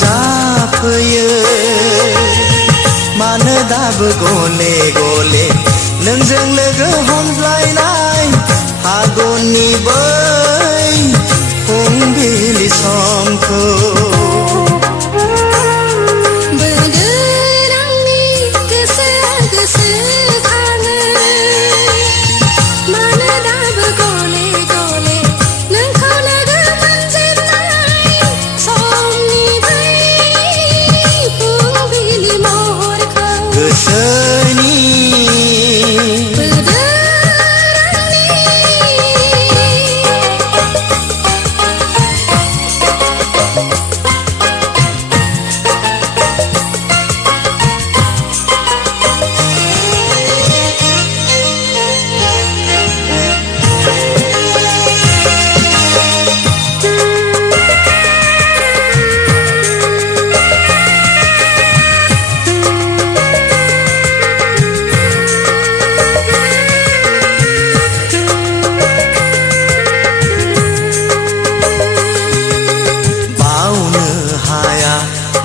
जाफैयो मानो दाबो गले गले नोंजों लोगो हमज्लायनाय फागुननि बै फुंबिलि समखौ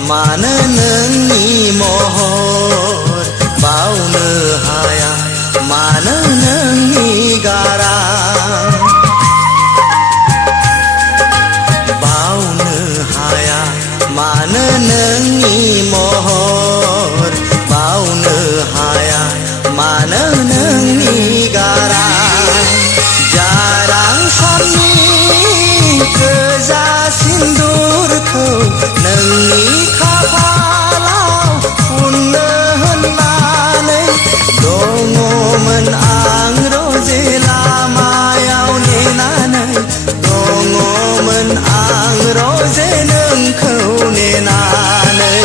मानो नोंनि महर बावनो हाया मानो नोंनि गारां बावनो हाया मानो नोंनि महर बावनो हाया मानो नोंनि गारां जारां साननि गोजा सिन्दुरखौ नोंनि खाफालाव फुननो होननानै दङमोन आं रजे लामायाव नेनानै दङमोन आं रजे नोंखौ नेनानै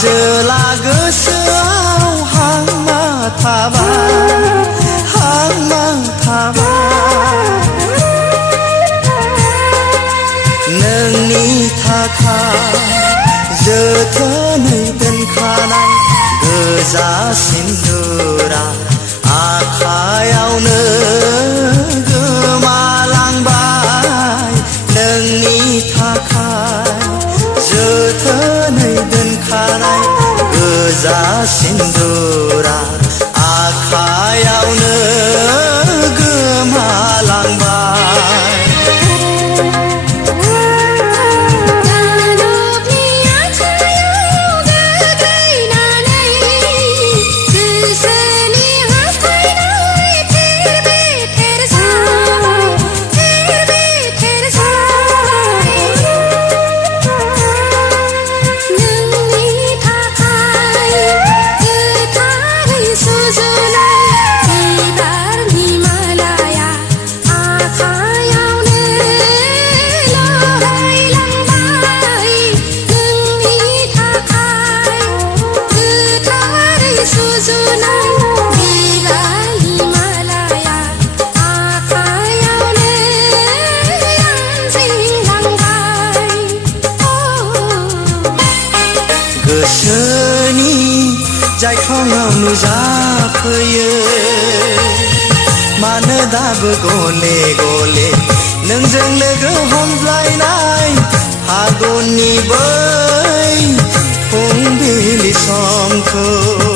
जेला गोसोआव हांमा थाबाय नोंनि थाखाय जोथोनै दोनखानाय गोजा सिन्दुरा आखायावनो गोमालांबाय नोंनि थाखाय जोथोनै दोनखानाय गोजा सिन्दुरा आखायावनो गोमालांबाय गोसोनि हास्थायनाय फिर बे फेर जायख्लङाव नुजाफैयो मानो दाबो गले गले नोंजों लोगो हमज्लायनाय फागुननि बै फुंबिलि समखौ